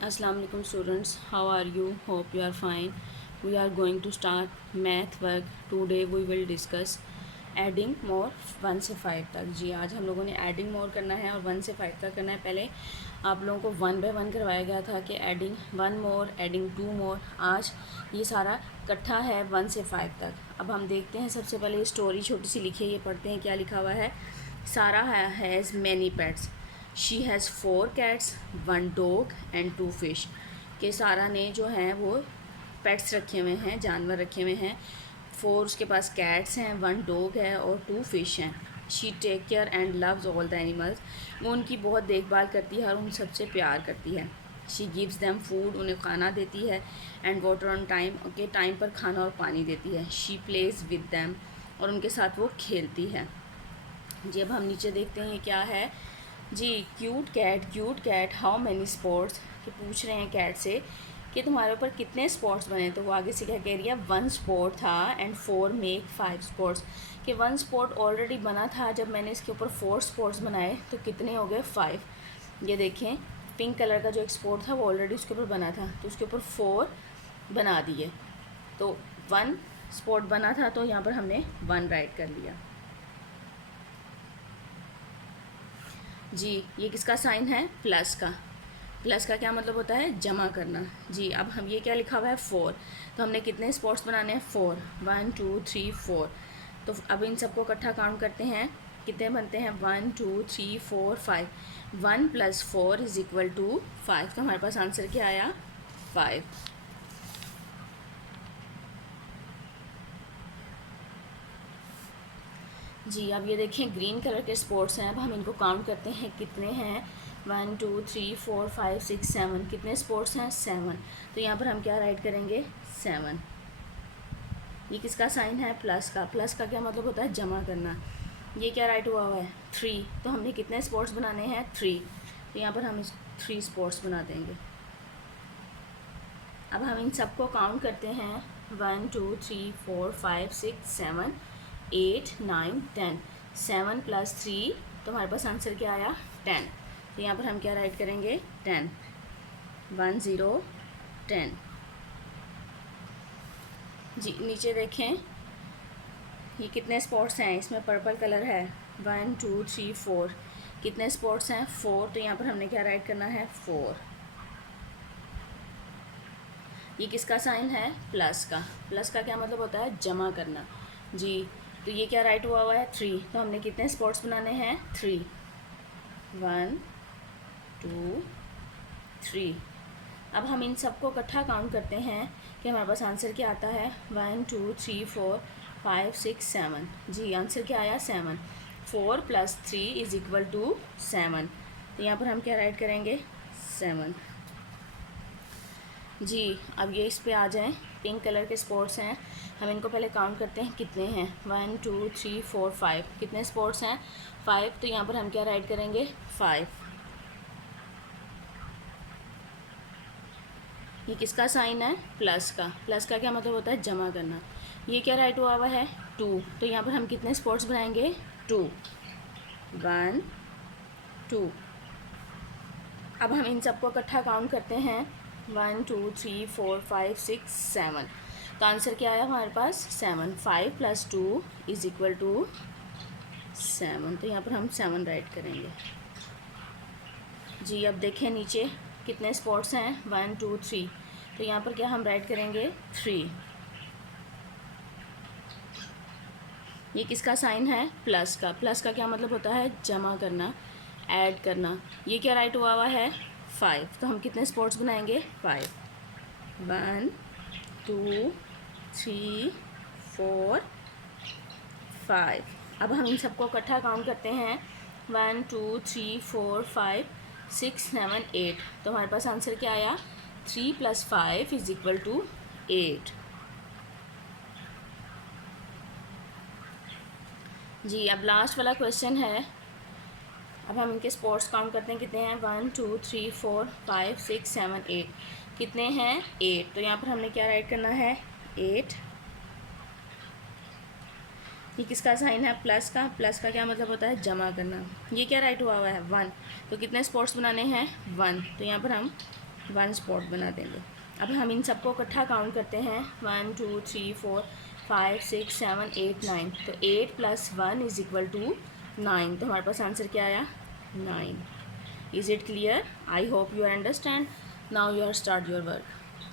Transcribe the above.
Assalamu alaikum students, how are you? Hope you are fine. We are going to start math work. Today we will discuss adding more 1 से 5 तक। जी आज हम लोगों ने adding more करना है और 1 से 5 तक करना है। पहले आप लोगों को 1 बाय 1 करवाया गया था कि एडिंग 1 मोर, एडिंग 2 मोर। आज ये सारा इकट्ठा है 1 से 5 तक। अब हम देखते हैं, सबसे पहले ये स्टोरी छोटी सी लिखी है, ये पढ़ते हैं क्या लिखा हुआ है। सारा has many pets, she has 4 cats, 1 dog and 2 fish. कि सारा ने जो है वो पेट्स रखे हुए हैं, जानवर रखे हुए हैं। 4 उसके पास कैट्स हैं, 1 डॉग है और 2 फिश हैं। She take care and loves all the animals, वो उनकी बहुत देखभाल करती है और उन सबसे प्यार करती है। शी गिव्स देम फूड, उन्हें खाना देती है, एंड वाटर ऑन टाइम, उनके टाइम पर खाना और पानी देती है। शी प्लेज विद देम, और उनके साथ वो खेलती है। जी अब हम नीचे देखते हैं ये क्या है। जी cute cat how many spots, कि पूछ रहे हैं कैट से कि तुम्हारे ऊपर कितने स्पॉट्स बने। तो वो आगे से क्या कह रही है, 1 स्पॉट था एंड 4 मेक 5 स्पॉट्स। कि 1 स्पॉट ऑलरेडी बना था, जब मैंने इसके ऊपर 4 स्पॉट्स बनाए तो कितने हो गए, 5। ये देखें, पिंक कलर का जो एक स्पॉट था वो ऑलरेडी उसके ऊपर बना था, तो उसके ऊपर 4 बना दिए। तो 1 स्पॉट बना था तो यहाँ पर हमने 1 राइट कर लिया। जी ये किसका साइन है, प्लस का। प्लस का क्या मतलब होता है, जमा करना। जी अब हम ये क्या लिखा हुआ है, 4। तो हमने कितने स्पॉट्स बनाने हैं, 4, 1 2 3 4। तो अब इन सबको इकट्ठा काउंट करते हैं, कितने बनते हैं, 1 2 3 4 5। 1 + 4 = 5। तो हमारे पास आंसर क्या आया, 5। जी अब ये देखें, ग्रीन कलर के स्पॉट्स हैं। अब हम इनको काउंट करते हैं, कितने हैं, 1 2 3 4 5 6 7। कितने स्पॉट्स हैं, 7। तो यहाँ पर हम क्या राइट करेंगे, 7। ये किसका साइन है, प्लस का। प्लस का क्या मतलब होता है, जमा करना। ये क्या राइट हुआ है, 3। तो हमने कितने स्पॉट्स बनाने हैं, 3। तो यहाँ पर हम 3 स्पॉट्स बना देंगे। अब हम इन सबको काउंट करते हैं, 1 2 3 4 5 6 7 8 9 10। 7 + 3, तो हमारे पास आंसर क्या आया, 10। तो यहाँ पर हम क्या राइट करेंगे, 10, 1 0 10। जी नीचे देखें, ये कितने स्पॉट्स हैं, इसमें पर्पल कलर है, 1 2 3 4। कितने स्पॉट्स हैं, 4। तो यहाँ पर हमने क्या राइट करना है, 4। ये किसका साइन है, प्लस का। प्लस का क्या मतलब होता है, जमा करना। जी तो ये क्या राइट हुआ है, 3। तो हमने कितने स्पॉट्स बनाने हैं, 3, 1 2 3। अब हम इन सबको इकट्ठा काउंट करते हैं कि हमारे पास आंसर क्या आता है, 1 2 3 4 5 6 7। जी आंसर क्या आया, 7। 4 + 3 = 7। तो यहाँ पर हम क्या राइट करेंगे, 7। जी अब ये इस पे आ जाएं, पिंक कलर के स्पॉट्स हैं। हम इनको पहले काउंट करते हैं, कितने हैं, 1 2 3 4 5। कितने स्पॉट्स हैं, 5। तो यहाँ पर हम क्या राइट करेंगे, 5। ये किसका साइन है, प्लस का। प्लस का क्या मतलब होता है, जमा करना। ये क्या राइट हुआ है, 2। तो यहाँ पर हम कितने स्पॉट्स बनाएंगे, 2, 1 2। अब हम इन सबको इकट्ठा काउंट करते हैं, 1 2 3 4 5 6 7। तो आंसर क्या आया हमारे पास, 7। 5 + 2 = 7। तो यहाँ पर हम 7 राइट करेंगे। जी अब देखें नीचे कितने स्पॉट्स हैं, 1 2 3। तो यहाँ पर क्या हम राइट करेंगे, 3। ये किसका साइन है, प्लस का। प्लस का क्या मतलब होता है, जमा करना, ऐड करना। ये क्या राइट हुआ है, 5। तो हम कितने स्पॉट्स बनाएंगे, 5, 1 2 3 4 5। अब हम इन सबको इकट्ठा काउंट करते हैं, 1 2 3 4 5 6 7 8। तो हमारे पास आंसर क्या आया, 3 + 5 = 8। जी अब लास्ट वाला क्वेश्चन है। अब हम इनके स्पॉट्स काउंट करते हैं, कितने हैं, 1 2 3 4 5 6 7 8। कितने हैं, 8। तो यहाँ पर हमने क्या राइट करना है, 8। ये किसका साइन है, प्लस का। प्लस का क्या मतलब होता है, जमा करना। ये क्या राइट हुआ है, 1। तो कितने स्पॉट्स बनाने हैं, 1। तो यहाँ पर हम वन स्पॉट बना देंगे। अब हम इन सबको इकट्ठा काउंट करते हैं, 1 2 3 4 5 6 7 8 9। तो 8 + 1 = 9। तो हमारे पास आंसर क्या आया? 9। Is it clear? I hope you understand. Now you are start your work.